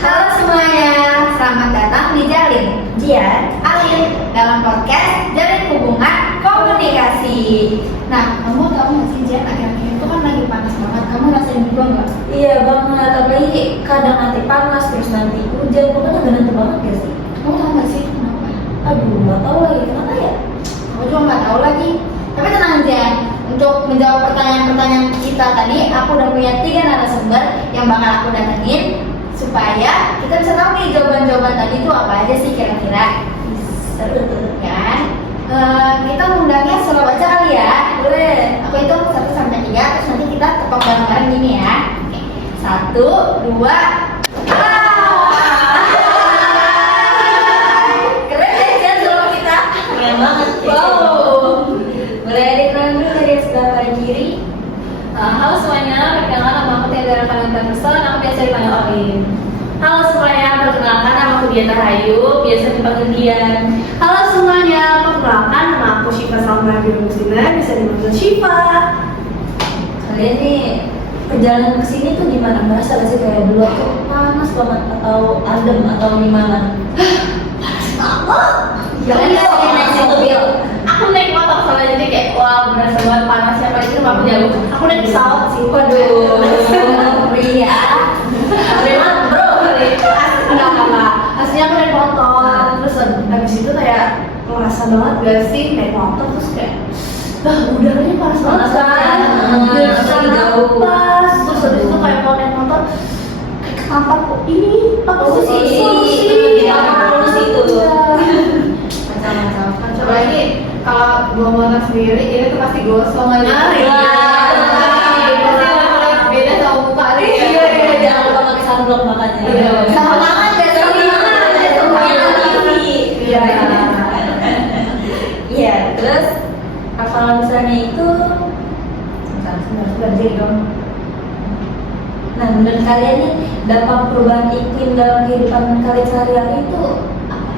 Halo semuanya, selamat datang di Jalin Jian, Alin dalam podcast Jalin Hubungan Komunikasi. Nah, kamu tahu nggak sih Jian, akhir-akhir itu kan lagi panas banget. Kamu rasain juga nggak? iya banget, apalagi kadang nanti panas, terus nanti hujan, pokoknya gak nentu banget gak sih? Kamu tahu nggak sih kenapa? Aduh, gak tahu lagi, kenapa ya? Aku juga nggak tahu lagi. Tapi tenang Jian, untuk menjawab pertanyaan-pertanyaan kita tadi, aku udah punya 3 narasumber yang bakal aku datengin supaya kita bisa tahu nih jawaban-jawaban tadi itu apa aja sih kira-kira. Seru tuh Kan? Kita undangnya solo aja kali ya. boleh. Aku hitung 1 sampai 3, terus nanti kita tepok bareng-bareng gini ya. Oke. 1, 2. Keren ya Jian solo kita. Keren banget. Wow. Boleh dikenalin dulu dari sebelah paling kiri. Halo semuanya, perkenalkan nama aku Tiara Pananta Person, aku biasa dipanggil Olin. Halo semuanya, perkenalkan nama aku Dian Rahayu, biasa dipanggil Dian. Halo semuanya, perkenalkan nama aku Syifa Salma Birusina, bisa dipanggil Syifa. Kalian nih perjalanan kesini tuh gimana? Merasa gak sih kayak dulu tuh panas banget atau adem atau gimana? Jangan naik mobil. Aku naik motor soalnya jadi kayak wah berasa banget panasnya, apalagi rumah aku jauh. Aku naik pesawat sih, waduh. Iya. Memang bro, Enggak. Aslinya aku naik motor, terus habis itu kayak ngerasa banget gak sih naik motor terus kayak udaranya panas banget Panas kan? Dan Apalagi sana jauh. pas, terus habis itu kayak mau naik motor kayak ketampar kok ini apa sih Polusi. Polusi tuh. Macam-macam. apalagi kalau bawa motor sendiri ini tuh pasti gosong aja. Beda sama muka nih. Iya, jangan lupa pakai sunblock makanya. Iya. Sama banget ya, sama banget ya, semuanya. Iya. Iya, terus kalau misalnya itu sebentar dong. Nah, menurut kalian nih dampak perubahan iklim dalam kehidupan kalian sehari-hari itu apa?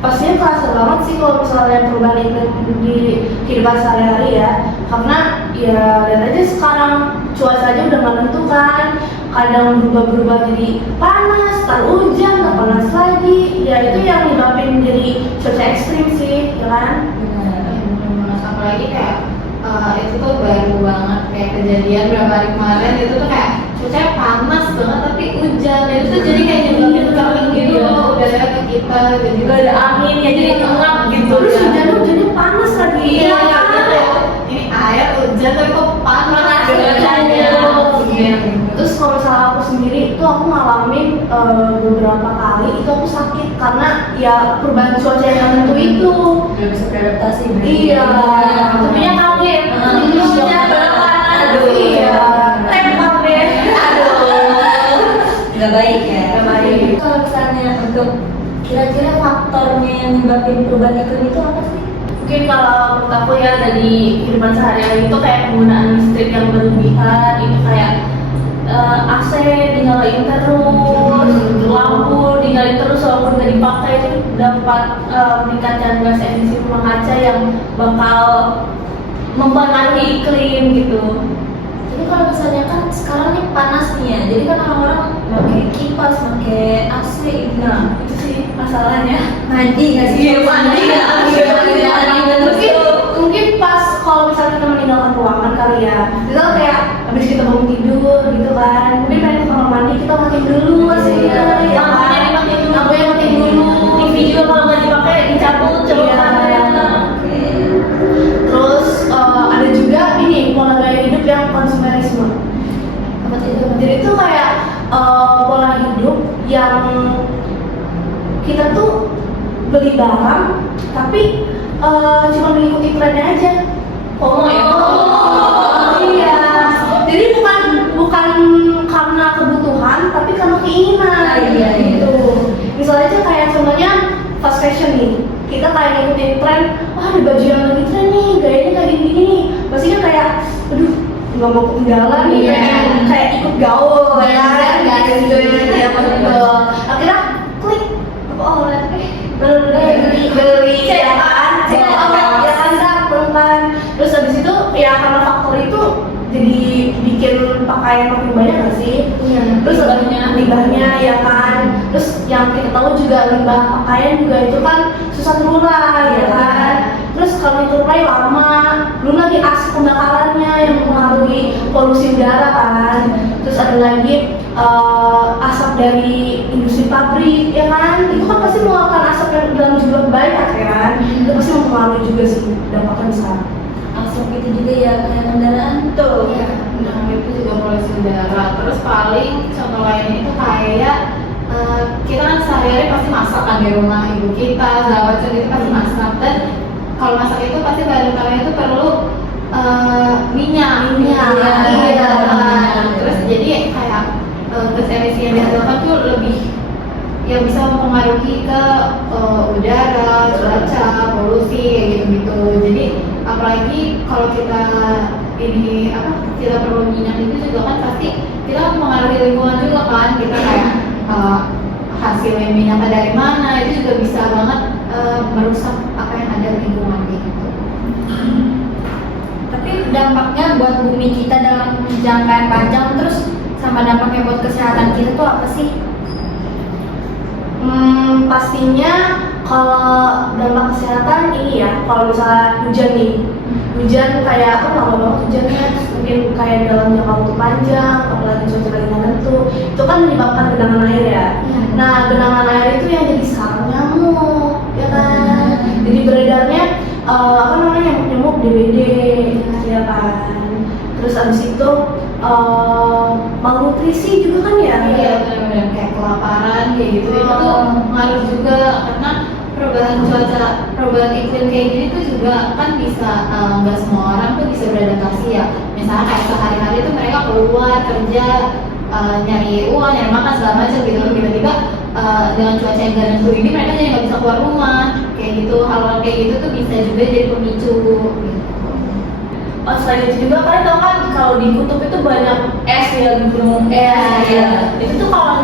Pastinya kerasa banget sih kalau misalnya perubahan iklim di kehidupan sehari-hari ya, karena ya lihat aja sekarang cuacanya udah nggak tentu kan, kadang berubah-berubah jadi panas, ntar hujan, nggak panas lagi, ya itu yang nyebabin jadi cuaca ekstrim sih, ya kan? Benar. Apalagi kayak itu tuh baru banget kayak kejadian berapa hari kemarin itu tuh kayak cuacanya panas banget tapi hujan dan itu tuh jadi kayak nyebabin kering gitu udaranya ke kita jadi Gak ada angin ya, jadi ngap gitu. Terus hujannya panas lagi. iya gitu ini air hujan tapi kok panas Cuacanya. Iya. Terus kalau misalnya aku sendiri itu aku ngalamin beberapa kali itu aku sakit karena ya perubahan cuaca yang tentu itu. Belum bisa beradaptasi. Iya. tentunya kaget Hujannya berapa Aduh. Iya. tembak deh Nggak baik ya. Nggak baik. Kalau misalnya untuk kira-kira faktornya yang menyebabkan perubahan iklim itu apa sih? mungkin kalau menurut aku ya dari kehidupan sehari-hari itu kayak penggunaan listrik yang berlebihan itu kayak AC dinyalain terus, lampu dinyalain terus walaupun nggak dipakai itu dapat meningkatkan gas emisi rumah kaca yang bakal mempengaruhi iklim gitu. Jadi kalau misalnya kan sekarang nih panas nih ya, jadi kan orang-orang pakai kipas, pakai AC gitu. Nah itu sih masalahnya. Mandi nggak sih? Iya, mandi nggak? Mungkin pas kalau misalnya kita meninggalkan ruangan kali ya, kita kan kayak habis kita bangun tidur gitu kan, mungkin pengen ke kamar mandi kita matiin dulu sih ya Lampunya kan? dimatiin dulu. Lampunya matiin dulu. TV juga kalau nggak dipakai dicabut colokannya. Terus ada juga ini pola gaya hidup yang konsumerisme. Apa itu? Jadi itu kayak pola hidup yang kita tuh beli barang tapi cuma mengikuti trennya aja. FOMO ya? Iya. Jadi bukan karena kebutuhan tapi karena keinginan. Iya. Gitu. Misalnya aja kayak contohnya fast fashion nih. Kita kayak ngikutin tren, wah ada baju yang lagi tren nih, gayanya kayak gini nih. Pasti kan kayak, aduh nggak mau ketinggalan nih, Iya. kayak ikut gaul ya kan, Iya, gitu ya betul. Akhirnya klik, oh lihat beli ya kan, ya kan pelan. Terus habis itu ya karena faktor itu jadi bikin pakaian makin banyak nggak sih? Iya. Terus Banyak. limbahnya ya kan. Terus yang kita tahu juga limbah pakaian juga itu kan susah terurai ya kan. Terus kalau diterurai lama, belum lagi asap pembakarannya yang mempengaruhi polusi udara kan. Terus ada lagi asap dari industri pabrik ya kan, itu kan pasti mengeluarkan asap yang dalam jumlah banyak ya kan. Itu pasti mempengaruhi juga sih, dampaknya besar. Asap itu juga ya kayak kendaraan tuh. Iya. Nah, itu juga polusi udara. Terus paling contoh lainnya itu kayak kita kan sehari-hari pasti masak kan di rumah ibu kita, segala macam itu pasti masak. Dan kalau masak itu pasti bahan utamanya itu perlu minyak. Iya. Terus jadi kayak gas emisi yang dihasilkan tuh lebih yang bisa mempengaruhi ke udara, cuaca, polusi kayak gitu-gitu. Jadi apalagi kalau kita kita perlu minyak itu juga kan pasti kita mempengaruhi lingkungan juga kan. Kita kayak hasilnya minyaknya dari mana itu juga bisa banget merusak apa yang ada di lingkungan gitu. Tapi dampaknya buat bumi kita dalam jangkaan panjang, terus sama dampaknya buat kesehatan kita tuh apa sih? Pastinya kalau dampak kesehatan ini ya, kalau misalnya hujan nih, hujan kayak lama banget hujannya, mungkin kayak dalam jangka waktu panjang, apalagi cuaca lagi nggak menentu, itu kan menyebabkan genangan air ya. Nah, genangan air itu yang jadi sarang nyamuk, ya kan? Jadi beredarnya nyamuk-nyamuk DBD, ya kan? Terus abis itu malnutrisi juga kan ya? Iya, benar-benar kayak kelaparan kayak gitu. Itu tuh ngaruh juga karena perubahan iklim kayak gini tuh juga kan bisa nggak semua orang tuh bisa beradaptasi ya. Misalnya kayak sehari-hari tuh mereka keluar kerja nyari uang, nyari makan segala macam gitu. Tiba-tiba dengan cuaca yang gak nentu ini mereka jadi nggak bisa keluar rumah kayak gitu. Hal-hal kayak gitu tuh bisa juga jadi pemicu. Gitu. Oh, selain itu juga kalian tau kan kalau di kutub itu banyak es ya, gunung es ya. Itu tuh kalau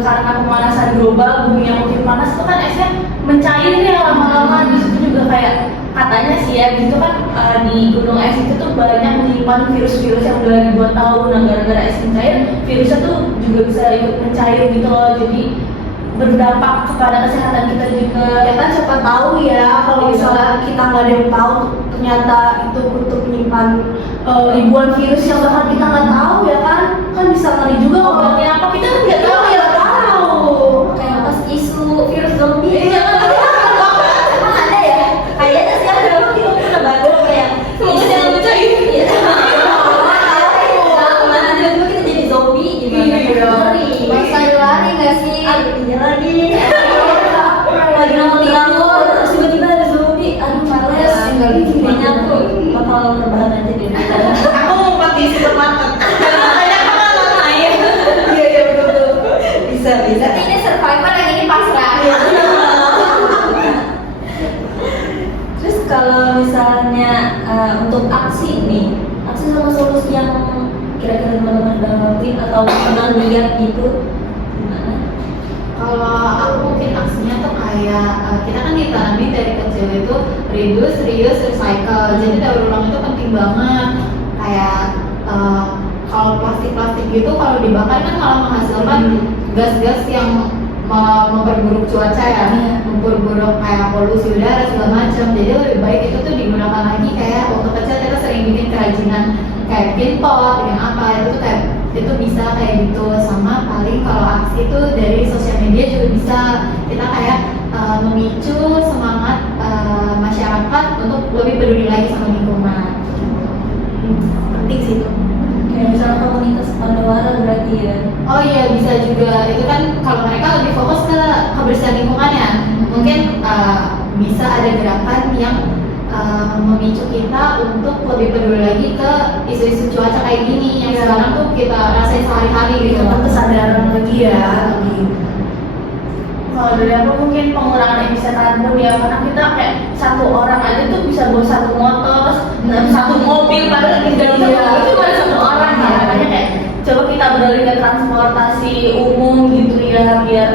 karena pemanasan global, bumi yang makin panas itu kan esnya mencair ya lama-lama. Di situ juga kayak katanya sih ya, gitu kan di gunung es itu tuh banyak menyimpan virus-virus yang udah ribuan tahun. Nah, gara-gara es mencair, virusnya tuh juga bisa ikut mencair gitu loh. Jadi berdampak kepada kesehatan kita juga. Ya kan siapa tahu ya, kalau misalnya kita nggak ada yang tahu, ternyata itu untuk menyimpan ribuan virus yang bahkan kita nggak tahu ya kan bisa ngeri juga. Obatnya apa kita kan nggak tahu ya. Kayak pas isu virus zombie. Iya. Emang ada ya? Kayaknya sih ada, tapi aku pernah baca kayak semoga jangan baca ini. Iya. Kemana juga kita jadi zombie gimana? Ngeri. Masa lari nggak sih? Iya lagi. Lagi nongol terus tiba-tiba ada zombie. Aduh males. Kayaknya aku bakal rebahan aja deh. Aku mau mati di supermarket. Kayak apa lain? Iya betul. Bisa. Berarti ini survivor yang ini pasrah. Terus kalau misalnya untuk aksi nih, aksi sama solusi yang kira-kira teman-teman udah ngelakuin atau pernah lihat gitu gimana? Kalau aku mungkin aksinya tuh kayak kita kan ditanami dari kecil itu reduce, reuse, recycle. Jadi daur ulang itu penting banget. Kayak kalau plastik-plastik gitu kalau dibakar kan malah menghasilkan gas-gas yang memperburuk cuaca ya, memperburuk kayak polusi udara segala macam. Jadi lebih baik itu tuh digunakan lagi. Kayak waktu kecil kita sering bikin kerajinan kayak bikin pot dengan apa itu tuh kayak itu bisa kayak gitu. Sama paling kalau aksi itu dari sosial media juga bisa kita kayak memicu semangat masyarakat untuk lebih peduli lagi sama lingkungan. Penting sih itu. Kayak misalnya komunitas Pandawara berarti ya. Oh iya bisa juga, itu kan kalau mereka lebih fokus ke kebersihan lingkungan ya. Mungkin bisa ada gerakan yang memicu kita untuk lebih peduli lagi ke isu-isu cuaca kayak gini yang sekarang tuh kita rasain sehari-hari gitu. Itu kesadaran lagi ya. Kalau dari aku mungkin pengurangan emisi karbon ya, karena kita kayak satu orang aja tuh bisa bawa satu motor, satu mobil, padahal tinggal itu cuma satu orang ya. Makanya kayak coba kita beralih ke transportasi umum gitu ya, biar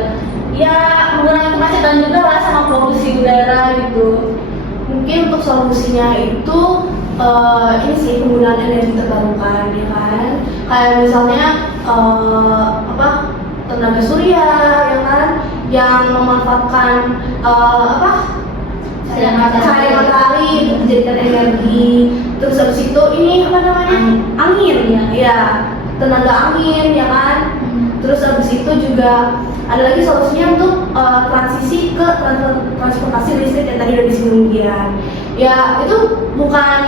ya mengurangi kemacetan juga lah sama polusi udara gitu. Mungkin untuk solusinya itu ini sih penggunaan energi terbarukan ya kan. Kayak misalnya tenaga surya, ya kan, yang memanfaatkan cahaya matahari untuk dijadikan energi. Terus habis itu ini apa namanya, angin ya, tenaga angin, ya kan. Terus habis itu juga ada lagi solusinya untuk transisi ke transportasi listrik yang tadi udah disinggung dia. Ya itu bukan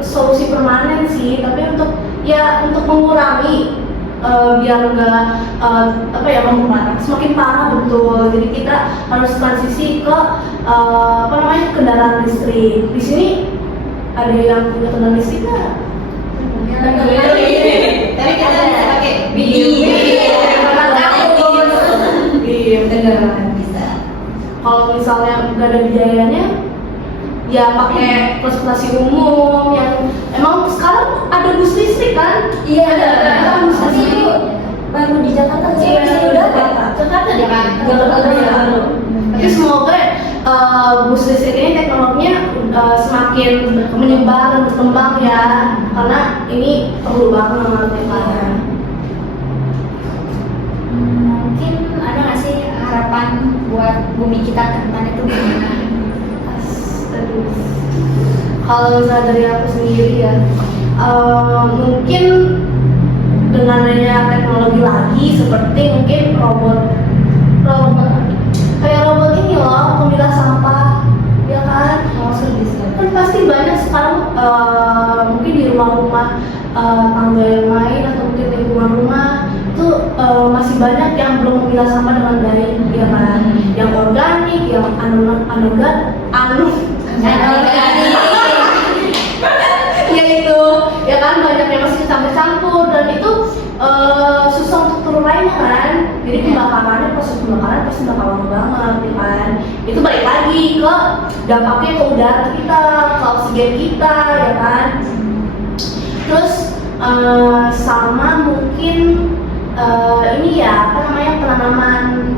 solusi permanen sih, tapi untuk mengurangi biar nggak semakin parah betul. Jadi kita harus transisi ke kendaraan listrik. Di sini ada yang punya kendaraan listrik nggak? Tapi kita bisa pakai beneran bisa. Kalau misalnya nggak ada biayanya, ya pakai transportasi umum yang emang sekarang ada bus listrik kan? Iya ada bus tapi listrik. itu baru di Jakarta sih. Iya, Udah ada. Jakarta deh kan. Jakarta ya. Tapi semoga bus listrik ini teknologinya semakin menyebar dan berkembang ya, karena ini perlu banget ya kan. Mungkin ada nggak sih harapan buat bumi kita ke depan itu gimana? Kalau misalnya dari aku sendiri ya, mungkin dengan adanya teknologi lagi seperti mungkin robot kayak robot ini loh, pemilah sampah, ya kan? Kan pasti banyak sekarang mungkin di rumah-rumah tangga yang lain atau mungkin lingkungan rumah itu masih banyak yang belum memilah sampah dengan baik, ya kan? Yang organik, yang ya itu, ya kan, banyak yang masih campur-campur dan itu susah untuk terurainya kan. Jadi proses pembakaran pasti bakal lama banget, ya kan. Itu balik lagi ke dampaknya ke udara kita, ke oksigen kita, ya kan. Terus sama mungkin ini ya, penanaman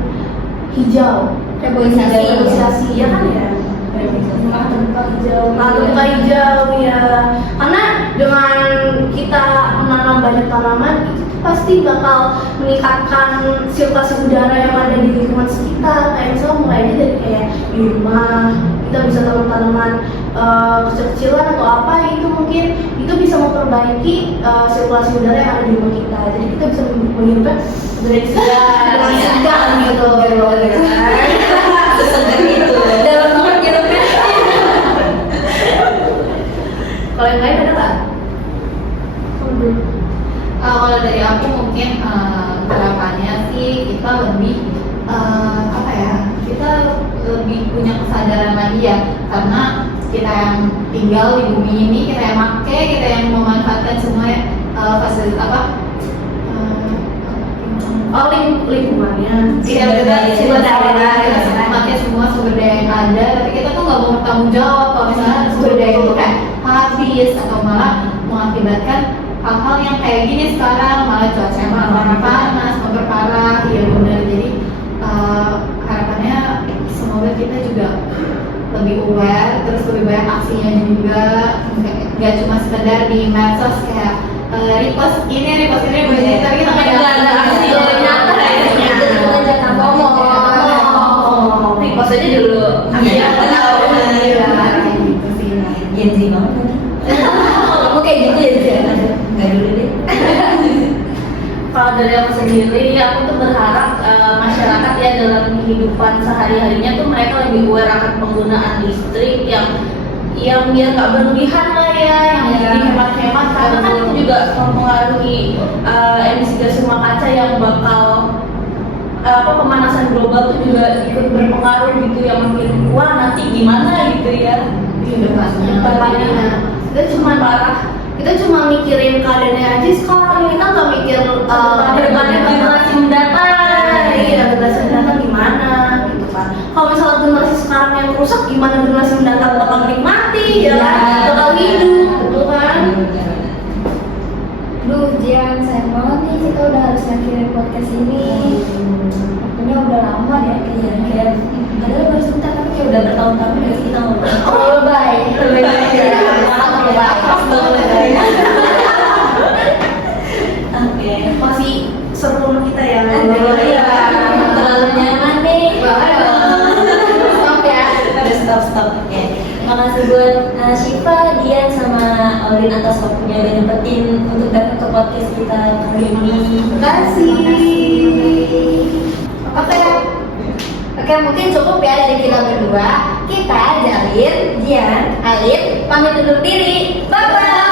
hijau, reboisasi, ya kan ya. Terbuka hijau ya, karena dengan kita menanam banyak tanaman itu pasti bakal meningkatkan sirkulasi udara yang ada di lingkungan sekitar. Kayak misalnya mulai aja dari kayak di rumah kita bisa tanam tanaman kecil-kecilan atau apa, itu mungkin itu bisa memperbaiki sirkulasi udara yang ada di rumah kita. Jadi kita bisa menghidupkan udara segar gitu. Sesegar itu. Dalam banget gitu kan. Kalau yang lain ada nggak? Kalau dari aku mungkin harapannya sih kita lebih kita lebih punya kesadaran lagi ya, karena kita yang tinggal di bumi ini, kita yang pakai, kita yang memanfaatkan semua fasilitas Lingkungannya. Iya, sumber daya, kita pakai semua sumber daya yang ada, tapi kita tuh nggak mau bertanggung jawab kalau misalnya sumber daya itu kayak habis atau malah mengakibatkan hal-hal yang kayak gini sekarang, malah cuaca malah panas, memperparah, ya benar. Jadi harapannya semoga kita juga lebih aware, terus lebih banyak aksinya juga, nggak cuma sekedar di medsos kayak repost ini, tapi kita nggak ada aksi nyata ya. Jangan ngomong. Repost aja dulu. Iya, tahu. Gen Z banget. Kamu kayak gitu ya? Enggak dulu deh. Kalau dari aku sendiri, aku tuh berharap masyarakat ya dalam kehidupan sehari-harinya tuh mereka lebih aware akan penggunaan listrik yang biar nggak berlebihan lah ya, yang dihemat-hemat, karena kan itu juga mempengaruhi emisi gas rumah kaca yang bakal pemanasan global tuh juga ikut berpengaruh gitu, yang makin wah nanti gimana gitu ya depannya. Kita cuma mikirin keadaannya aja sekarang, kita nggak mikir depannya generasi mendatang. Iya, generasi mendatang gimana gitu kan. Kalau misalnya generasi sekarang yang rusak, gimana generasi mendatang bakal menikmati ya, bakal hidup, betul kan? Duh, Jian, sayang banget nih kita udah harus ngakhirin podcast ini. Waktunya udah lama ya, kayak padahal baru sebentar tapi kayak udah bertahun-tahun dari kita ngobrol. Oh, bye. Oke, masih seru kita ya. Iya. kasih buat Syifa, Dian, sama Aulin atas waktunya udah nyempetin untuk datang ke podcast kita kali ini. Terima kasih. Oke, mungkin cukup ya dari kita berdua. Kita Jalin, Jian, Alin pamit undur diri. Bye bye.